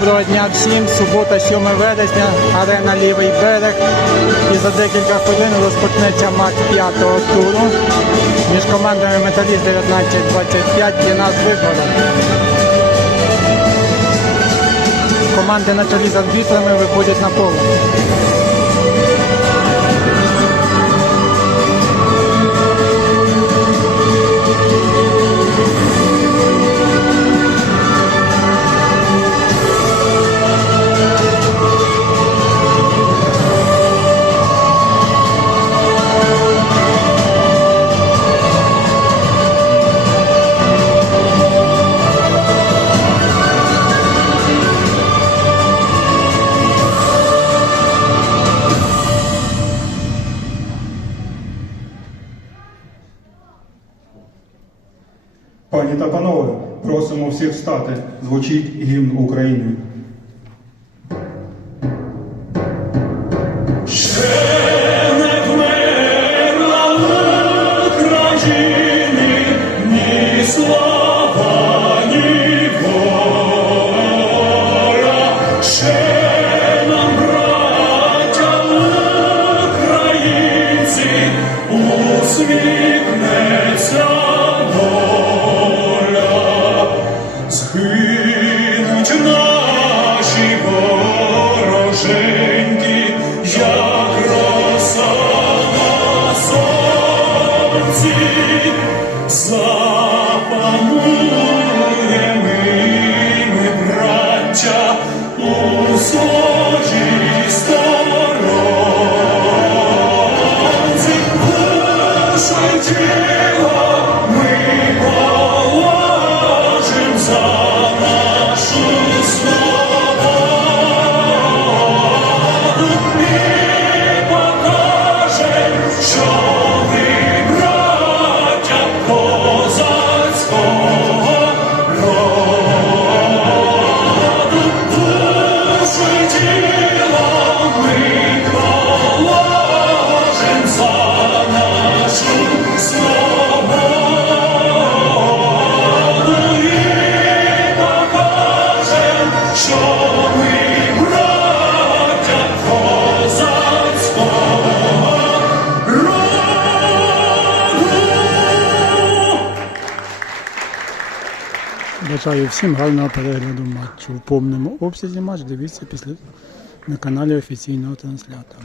Доброго дня всім. Субота, 7 вересня, арена Лівий берег. І за декілька хвилин розпочнеться матч п'ятого туру між командами Металіст 19-25 і нас Вибором. Команди на чолі з арбітрами виходять на поле. Пані та панове, просимо всіх встати. Звучить гімн України. say. Бажаю всім гарного перегляду матчу. У повному обсязі матч дивіться після на каналі офіційного транслятора.